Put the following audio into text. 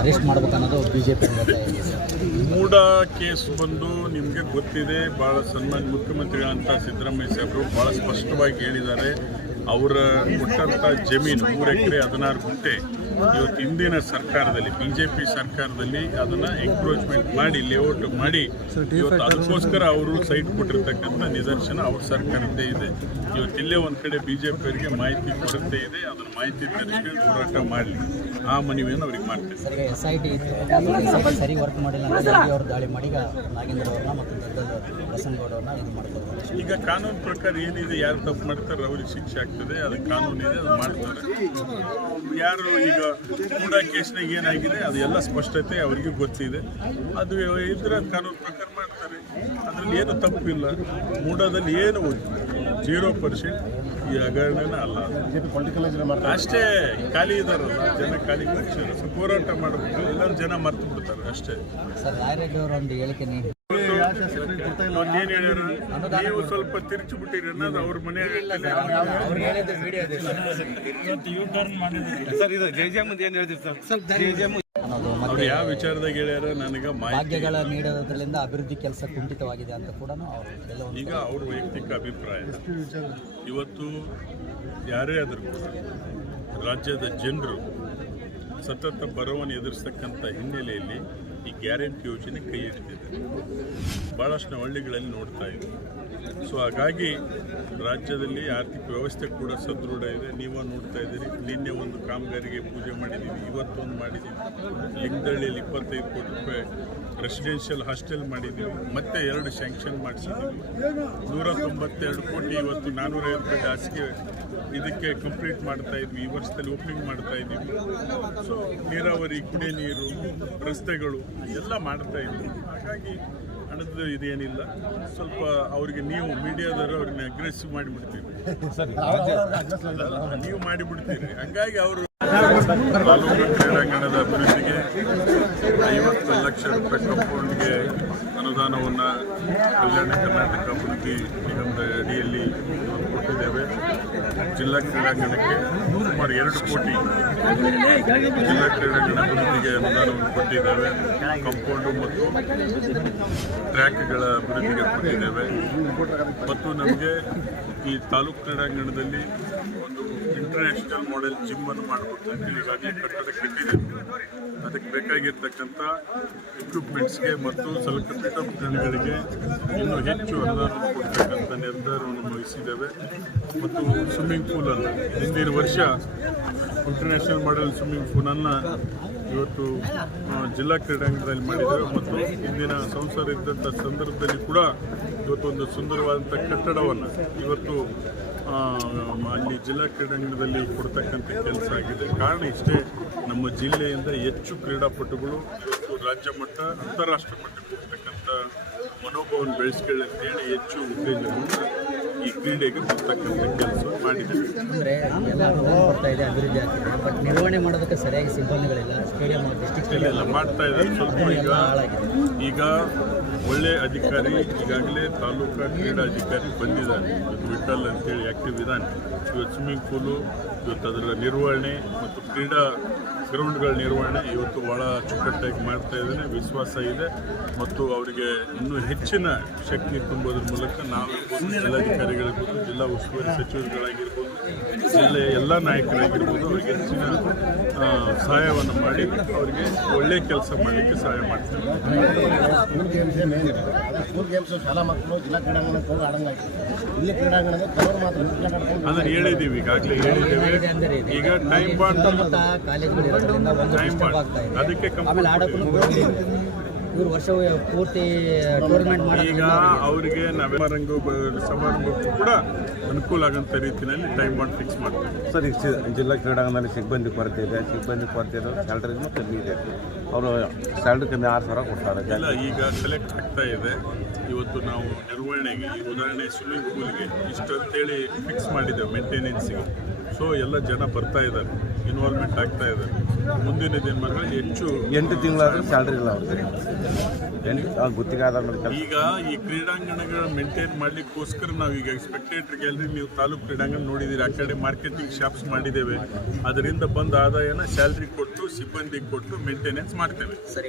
Arrest ಮಾಡ್ಬೇಕನ್ನೋದು B J P MUDA case ಬಂದು ನಿಮಗೆ ಗೊತ್ತಿದೆ ಭಾಳ ಸನ್ಮಾನ್ಯ ಮುಖ್ಯಮಂತ್ರಿಗಳಂತ ಸಿದ್ದರಾಮಯ್ಯ ಸಾಹೇಬರು ಭಾಳ ಸ್ಪಷ್ಟವಾಗಿ ಹೇಳಿದ್ದಾರೆ. ಅವರ ಕೊಟ್ಟಂಥ ಜಮೀನು ಮೂರು ಎಕರೆ ಹದಿನಾರು ಗುಂಟೆ. ಇವತ್ತು ಹಿಂದಿನ ಸರ್ಕಾರದಲ್ಲಿ ಬಿ ಜೆ ಪಿ ಸರ್ಕಾರದಲ್ಲಿ ಅದನ್ನು ಎಂಕ್ರೋಚ್ಮೆಂಟ್ ಮಾಡಿ ಲೇಔಟ್ ಮಾಡಿ ಇವತ್ತು ಅದಕ್ಕೋಸ್ಕರ ಅವರು ಸೈಟ್ ಕೊಟ್ಟಿರ್ತಕ್ಕಂಥ ನಿದರ್ಶನ ಅವ್ರ ಸರ್ಕಾರದ್ದೇ ಇದೆ. ಇವತ್ತು ಇಲ್ಲೇ ಒಂದು ಕಡೆ ಬಿ ಜೆ ಪಿಯವರಿಗೆ ಮಾಹಿತಿ ಕೊರತೆ ಇದೆ ಅದನ್ನ ಮಾಹಿತಿ ತರಿಸ್ಕೊಂಡು ಹೋರಾಟ ಮಾಡಲಿ. ಆ ಮನವಿಯನ್ನು ಅವ್ರಿಗೆ ಮಾಡ್ತಾರೆ. ಈಗ ಕಾನೂನು ಪ್ರಕಾರ ಏನಿದೆ ಯಾರು ತಪ್ಪು ಮಾಡ್ತಾರೆ ಅವ್ರಿಗೆ ಶಿಕ್ಷೆ ಆಗ್ತದೆ ಅದು ಕಾನೂನು ಇದೆ ಅದು ಮಾಡ್ತಾರೆ. ಯಾರು ಈಗ ಕೂಡ ಕೇಸ್ನಾಗ ಏನಾಗಿದೆ, ಅದು ಎಲ್ಲ ಸ್ಪಷ್ಟತೆ ಅವರಿಗೆ ಗೊತ್ತಿದೆ. ಅದು ಇದ್ರ ಕಾನೂನು ಪ್ರಕಾರ ಮಾಡ್ತಾರೆ. ಅದರಲ್ಲಿ ಏನು ತಪ್ಪಿಲ್ಲ. ಮೂಡಾದಲ್ಲಿ ಏನು ಜೀರೋ ಪರ್ಸೆಂಟ್ ಈ ಹಗರಣನ ಅಲ್ಲ. ಅಷ್ಟೇ ಖಾಲಿ ಇದಾರಲ್ಲ, ಜನ ಖಾಲಿ ಹೋರಾಟ ಮಾಡಬೇಕು. ಎಲ್ಲರೂ ಜನ ಮರ್ತು ಬಿಡ್ತಾರೆ ಅಷ್ಟೇ. ನೀವು ಸ್ವಲ್ಪ ತಿರುಚಿ ಬಿಟ್ಟಿರಿ ಅನ್ನೋದು ಅವ್ರ ಜೈ ಅನ್ನೋದು ಯಾವ ವಿಚಾರದಾಗ ಹೇಳ್ಯಾರ? ನನಗೆ ಭಾಗ್ಯಗಳ ನೀಡೋದ್ರಿಂದ ಅಭಿವೃದ್ಧಿ ಕೆಲಸ ಕುಂಠಿತವಾಗಿದೆ ಅಂತ ಕೂಡ ಈಗ ಅವ್ರ ವೈಯಕ್ತಿಕ ಅಭಿಪ್ರಾಯ. ಇವತ್ತು ಯಾರೇ ಆದರೂ ಕೂಡ ರಾಜ್ಯದ ಜನರು ಸತತ ಬರವನ್ನು ಎದುರಿಸ್ತಕ್ಕಂಥ ಹಿನ್ನೆಲೆಯಲ್ಲಿ ಈ ಗ್ಯಾರಂಟಿ ಯೋಜನೆ ಕೈ ಹಿಡಿದಿದೆ ಭಾಳಷ್ಟು ಹಳ್ಳಿಗಳಲ್ಲಿ ನೋಡ್ತಾ ಇದ್ದೀವಿ ಸೊ ಹಾಗಾಗಿ ರಾಜ್ಯದಲ್ಲಿ ಆರ್ಥಿಕ ವ್ಯವಸ್ಥೆ ಕೂಡ ಸದೃಢ ಇದೆ. ನೀವು ನೋಡ್ತಾ ಇದ್ದೀರಿ. ನಿನ್ನೆ ಒಂದು ಕಾಮಗಾರಿಗೆ ಪೂಜೆ ಮಾಡಿದ್ದೀವಿ ಇವತ್ತೊಂದು ಮಾಡಿದ್ದೀವಿ ಲಿಂಗದಳ್ಳಿಯಲ್ಲಿ ಇಪ್ಪತ್ತೈದು ಕೋಟಿ ರೂಪಾಯಿ ರೆಸಿಡೆನ್ಷಿಯಲ್ ಹಾಸ್ಟೆಲ್ ಮಾಡಿದ್ದೀವಿ ಮತ್ತೆ ಎರಡು ಸ್ಯಾಂಕ್ಷನ್ ಮಾಡಿಸಿದ್ದೀವಿ ನೂರ ತೊಂಬತ್ತೆರಡು ಕೋಟಿ ಇವತ್ತು ನಾನ್ನೂರೈವತ್ತು ಕೋಟಿ ಹಾಸಿಗೆ ಇದಕ್ಕೆ ಕಂಪ್ಲೀಟ್ ಮಾಡ್ತಾ ಇದ್ವಿ. ಈ ವರ್ಷದಲ್ಲಿ ಓಪನಿಂಗ್ ಮಾಡ್ತಾ ಇದ್ದೀವಿ. ಸೊ ನೀರಾವರಿ, ಕುಡಿಯ ನೀರು, ರಸ್ತೆಗಳು ಎಲ್ಲ ಮಾಡ್ತಾ ಇದ್ದೀವಿ ಹಾಗಾಗಿ ಹಣದ ಇದೇನಿಲ್ಲ. ಸ್ವಲ್ಪ ಅವರಿಗೆ ನೀವು ಮೀಡಿಯಾದವರು ಅವ್ರನ್ನ ಅಗ್ರೆಸಿವ್ ಮಾಡಿಬಿಡ್ತೀವಿ. ನೀವು ಮಾಡಿಬಿಡ್ತೀರಿ. ಹಂಗಾಗಿ ಅವರು ತಾಲೂಕು ಕ್ರೀಡಾಂಗಣದ ಅಭಿವೃದ್ಧಿಗೆ ಐವತ್ತು ಲಕ್ಷ ರೂಪಾಯಿ ಕಂಪೌಂಡ್ಗೆ ಅನುದಾನವನ್ನು ಕಲ್ಯಾಣ ಕರ್ನಾಟಕ ಅಭಿವೃದ್ಧಿ ನಿಗಮದ ಅಡಿಯಲ್ಲಿ ಕೊಟ್ಟಿದ್ದೇವೆ. ಜಿಲ್ಲಾ ಕ್ರೀಡಾಂಗಣಕ್ಕೆ ಸುಮಾರು ಎರಡು ಕೋಟಿ ಜಿಲ್ಲಾ ಕ್ರೀಡಾಂಗಣ ಅಭಿವೃದ್ಧಿಗೆ ಅನುದಾನವನ್ನು ಕೊಟ್ಟಿದ್ದೇವೆ. ಕಾಂಪೌಂಡು ಮತ್ತು ಟ್ರ್ಯಾಕ್ಗಳ ಅಭಿವೃದ್ಧಿಗೆ ಕೊಟ್ಟಿದ್ದೇವೆ. ಮತ್ತು ನಮಗೆ ಈ ತಾಲೂಕು ಕ್ರೀಡಾಂಗಣದಲ್ಲಿ ಒಂದು ಇಂಟರ್ನ್ಯಾಷನಲ್ ಮಾಡೆಲ್ ಜಿಮ್ ಅನ್ನು ಮಾಡಬೇಕು ಅಂತ ಈಗಾಗಲೇ ಕಟ್ಟಡ ಕಟ್ಟಿದೆ ಅದಕ್ಕೆ ಬೇಕಾಗಿರ್ತಕ್ಕಂಥ ಎಕ್ವಿಪ್ಮೆಂಟ್ಸ್ಗೆ ಮತ್ತು ಸಲಕರಣೆಗಳಿಗೆ ಇನ್ನೂ ಹೆಚ್ಚು ಅನುದಾನ ಕೊಡ್ತಕ್ಕಂಥ ನಿರ್ಧಾರವನ್ನು ವಹಿಸಿದ್ದೇವೆ ಮತ್ತು ಸ್ವಿಮ್ಮಿಂಗ್ ಪೂಲನ್ನು ಹಿಂದಿನ ವರ್ಷ ಇಂಟರ್ನ್ಯಾಷನಲ್ ಮಾಡೆಲ್ ಸ್ವಿಮ್ಮಿಂಗ್ ಪೂಲನ್ನು ಇವತ್ತು ಜಿಲ್ಲಾ ಕ್ರೀಡಾಂಗಣದಲ್ಲಿ ಮಾಡಿದ್ದೇವೆ. ಮತ್ತು ಇಂದಿನ ಸಂಸಾರ ಇದ್ದಂಥ ಸಂದರ್ಭದಲ್ಲಿ ಕೂಡ ಇವತ್ತೊಂದು ಸುಂದರವಾದಂಥ ಕಟ್ಟಡವನ್ನು ಇವತ್ತು ಅಲ್ಲಿ ಜಿಲ್ಲಾ ಕ್ರೀಡಾಂಗಣದಲ್ಲಿ ಕೊಡ್ತಕ್ಕಂಥ ಕೆಲಸ ಆಗಿದೆ. ಕಾರಣ ಇಷ್ಟೇ, ನಮ್ಮ ಜಿಲ್ಲೆಯಿಂದ ಹೆಚ್ಚು ಕ್ರೀಡಾಪಟುಗಳು ಇವತ್ತು ರಾಜ್ಯ ಮಟ್ಟ ಅಂತಾರಾಷ್ಟ್ರೀಯ ಮಟ್ಟಕ್ಕೆ ಹೋಗ್ತಕ್ಕಂಥ ಮನೋಭಾವನ ಬೆಳೆಸ್ಕೊಳ್ಳಿ ಹೆಚ್ಚು ಉತ್ತೇಜನವನ್ನು ಈ ಕ್ರೀಡೆಗೆ ಕೊಡ್ತಕ್ಕಂಥ ಕೆಲಸ ಮಾಡಿದ್ದೇವೆ ಅಂದರೆ ಎಲ್ಲ ಅನುದಾನ ಬರ್ತಾ ಇದೆ ಅಭಿವೃದ್ಧಿ ಆಗ್ತಿದೆ. ಬಟ್ ನಿರ್ವಹಣೆ ಮಾಡೋದಕ್ಕೆ ಸರಿಯಾಗಿ ಸಿಬ್ಬಂದಿಗಳಿಲ್ಲ ಸ್ಟೇಡಿಯಂ ಮಾಡ್ತಾ ಇದ್ದಾರೆ. ಸ್ವಲ್ಪ ಈಗ ಈಗ ಒಳ್ಳೆ ಅಧಿಕಾರಿ ಈಗಾಗಲೇ ತಾಲೂಕಾ ಕ್ರೀಡಾಧಿಕಾರಿ ಅಧಿಕಾರಿ ಬಂದಿದ್ದಾರೆ. ಇವತ್ತು ವಿಠಲ್ ಅಂತೇಳಿ ಆ್ಯಕ್ಟಿವ್ ಇದ್ದಾನೆ. ಇವತ್ತು ಸ್ವಿಮ್ಮಿಂಗ್ ಪೂಲು ಇವತ್ತು ಅದರ ನಿರ್ವಹಣೆ ಮತ್ತು ಕ್ರೀಡಾ ಗ್ರೌಂಡ್ಗಳ ನಿರ್ವಹಣೆ ಇವತ್ತು ಭಾಳ ಅಚ್ಚುಕಟ್ಟಾಗಿ ಮಾಡ್ತಾ ಇದ್ದೇನೆ. ವಿಶ್ವಾಸ ಇದೆ ಮತ್ತು ಅವರಿಗೆ ಇನ್ನೂ ಹೆಚ್ಚಿನ ಶಕ್ತಿ ತುಂಬೋದ್ರ ಮೂಲಕ ನಾವು ಜಿಲ್ಲಾಧಿಕಾರಿಗಳಿರ್ಬೋದು ಜಿಲ್ಲಾ ಉಸ್ತುವಾರಿ ಸಚಿವರುಗಳಾಗಿರ್ಬೋದು ಜಿಲ್ಲೆಯ ಎಲ್ಲ ನಾಯಕರಾಗಿರ್ಬೋದು ಅವರಿಗೆ ಹೆಚ್ಚಿನ ಸಹಾಯವನ್ನು ಮಾಡಿ ಅವರಿಗೆ ಒಳ್ಳೆ ಕೆಲಸ ಮಾಡಲಿಕ್ಕೆ ಸಹಾಯ ಮಾಡ್ತೀವಿ school games main school games ಶಾಲಾ ಮಕ್ಕಳು ಜಿಲ್ಲಾ ಕ್ರೀಡಾಂಗಣಕ್ಕೆ ಹೋಗಿ ಆಡಂಗಾಯ್ತು. ಇಲ್ಲಿ ಕ್ರೀಡಾಂಗಣದ ಕೆಲವರು ಮಾತ್ರ ಜಿಲ್ಲಾ ಕಟ್ಕೊಂಡು ಅದನ್ನು ಹೇಳಿದ್ದೀವಿ ಈಗಾಗಲೇ ಹೇಳಿದ್ದೇವೆ ಈಗ ಟೈಮ್ ಬಾಂಡ್ ಟೈಮ್ ಬಾಂಡ್ ಅದಕ್ಕೆ ಕಂಪ್ಲೀಟ್ ಇವರು ವರ್ಷ ಪೂರ್ತಿ ಟೂರ್ನಮೆಂಟ್ ಈಗ ಮಾಡೋದು ಅವರಿಗೆ ನವೆಂಬರಂಗು ಸಮಾರಂಭಕ್ಕೂ ಕೂಡ ಅನುಕೂಲ ಆಗೋಂಥ ರೀತಿಯಲ್ಲಿ ಟೈಮ್ ಮಾಡಿ ಫಿಕ್ಸ್ ಮಾಡ್ತಾರೆ ಸರ್ ಈಗ ಜಿಲ್ಲಾ ಕ್ರೀಡಾಂಗಣದಲ್ಲಿ ಸಿಬ್ಬಂದಿ ಕೊರತೆ ಇದೆ. ಸಿಬ್ಬಂದಿ ಕೊರತೆ ಇರೋದು ಸ್ಯಾಲ್ರಿನೂ ಕಮ್ಮಿ ಇದೆ. ಅವರು ಸ್ಯಾಲ್ರಿ ಕಮ್ಮಿ ಆರು ಸಾವಿರ ಕೊಡ್ತಾರೆ. ಇಲ್ಲ ಈಗ ಸೆಲೆಕ್ಟ್ ಆಗ್ತಾ ಇದೆ. ಇವತ್ತು ನಾವು ನಿರ್ವಹಣೆಗೆ ಈ ಉದಾಹರಣೆ ಸ್ವಿಮ್ಮಿಂಗ್ ಪೂಲ್ಗೆ ಇಷ್ಟು ಅಂತೇಳಿ ಫಿಕ್ಸ್ ಮಾಡಿದ್ದೇವೆ ಮೇಂಟೆನೆನ್ಸಿಗೆ ಸೊ ಎಲ್ಲ ಜನ ಬರ್ತಾ ಇದ್ದಾರೆ. ಇನ್ವಾಲ್ವ್ಮೆಂಟ್ ಆಗ್ತಾ ಇದೆ. ಮುಂದಿನ ದಿನಮಾನಗಳಲ್ಲಿ ಹೆಚ್ಚು ಎಂಟು ತಿಂಗಳಾದ್ರೂ ಸ್ಯಾಲ್ರಿ ಇಲ್ಲ ಅವ್ರಿಗೆ ಗುತ್ತಿಗೆ ಆಧಾರ ಮೇಲೆ ಈಗ ಈ ಕ್ರೀಡಾಂಗಣಗಳ ಮೇಂಟೈನ್ ಮಾಡ್ಲಿಕ್ಕೋಸ್ಕರ ನಾವು ಈಗ ಎಕ್ಸ್ಪೆಕ್ಟೇಟ್ರಿ ಗ್ಯಾಲರಿ ನೀವು ತಾಲೂಕು ಕ್ರೀಡಾಂಗಣ ನೋಡಿದ್ದೀರಿ ಆ ಕಡೆ ಮಾರ್ಕೆಟಿಂಗ್ ಶಾಪ್ಸ್ ಮಾಡಿದ್ದೇವೆ. ಅದರಿಂದ ಬಂದ ಆದಾಯನ ಸ್ಯಾಲ್ರಿ ಕೊಟ್ಟು ಸಿಬ್ಬಂದಿಗೆ ಕೊಟ್ಟು ಮೇಂಟೆನೆನ್ಸ್ ಮಾಡ್ತೇವೆ. ಸರ್